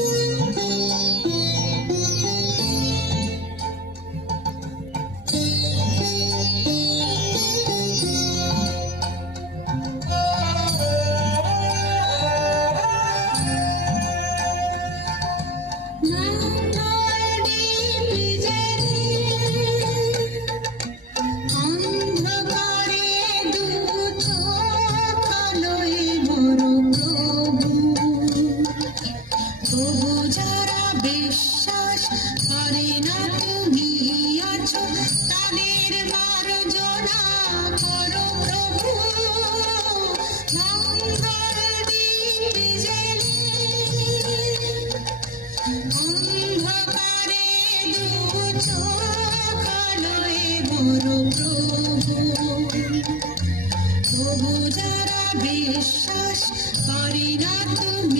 Música Not on me.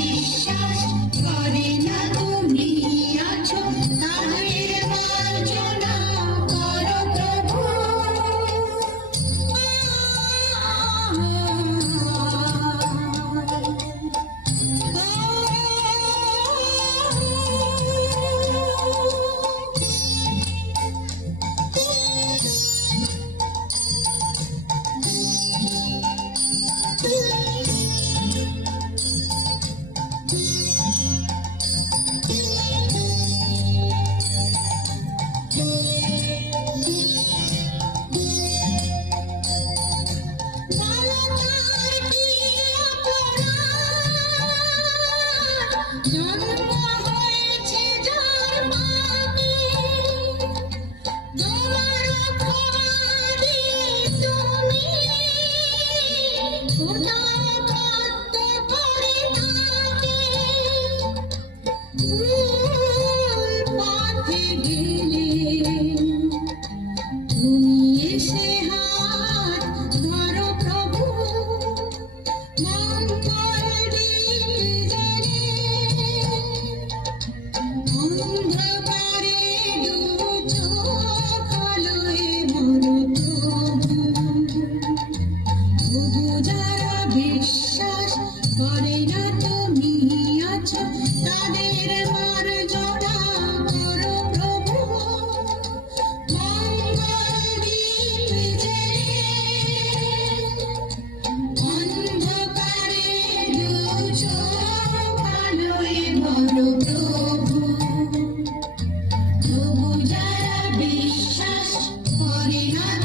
John Lena